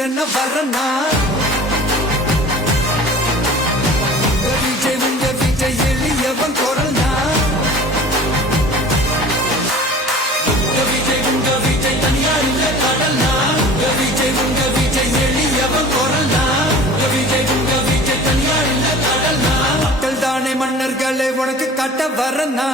என்ன வரனா விஜய் உங்க விஜய் எளியவன் குரல்னா விஜய் உங்க விஜய் தனியார் இல்ல கடல்னா விஜய் உங்க விஜய் எளியவன் குரல்னா விஜய் உங்க விஜய் தனியார் இல்ல கடல்னா மக்கள் தானே மன்னர்களை உனக்கு காட்ட வரனா